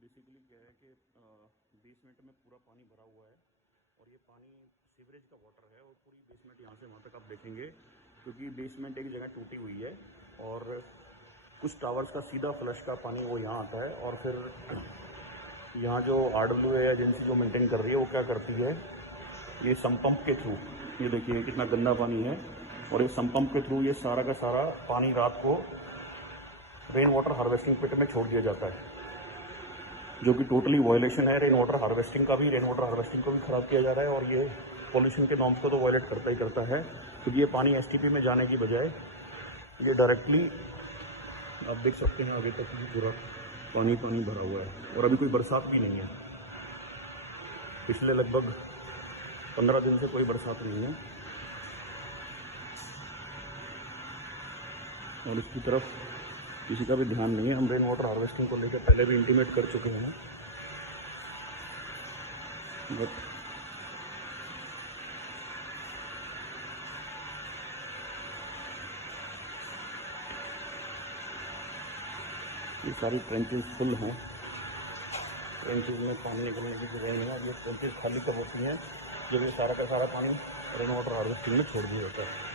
Basically क्या है कि बेसमेंट में पूरा पानी भरा हुआ है और ये पानी सीवरेज का वाटर है और पूरी बेसमेंट यहाँ से वहाँ तक आप देखेंगे, क्योंकि बेसमेंट एक जगह टूटी हुई है और कुछ टावर्स का सीधा फ्लश का पानी वो यहाँ आता है। और फिर यहाँ जो RWA एजेंसी जो मेंटेन कर रही है वो क्या करती है, ये सम्प पंप के थ्रू, ये देखिए कितना गंदा पानी है, और ये सम्प पंप के थ्रू ये सारा का सारा पानी रात को रेन वाटर हार्वेस्टिंग पिट में छोड़ दिया जाता है, जो कि टोटली वायलेशन है रेन वाटर हार्वेस्टिंग का भी। रेन वाटर हार्वेस्टिंग को भी ख़राब किया जा रहा है और ये पॉल्यूशन के नॉर्म्स को तो वायलेट करता ही करता है, क्योंकि ये पानी STP में जाने की बजाय ये डायरेक्टली आप देख सकते हैं आगे तक पूरा पानी पानी भरा हुआ है और अभी कोई बरसात भी नहीं है। पिछले लगभग 15 दिन से कोई बरसात नहीं है और इसकी तरफ किसी का भी ध्यान नहीं है। हम रेन वाटर हार्वेस्टिंग को लेकर पहले भी इंटीमेट कर चुके हैं, बट ये सारी ट्रेंचेस फुल हैं, ट्रेंचेस में पानी निकलने की जगह नहीं है। अब ये ट्रेंचेस खाली कब होती हैं, जब ये सारा का सारा पानी रेन वाटर हार्वेस्टिंग में छोड़ दिया जाता है।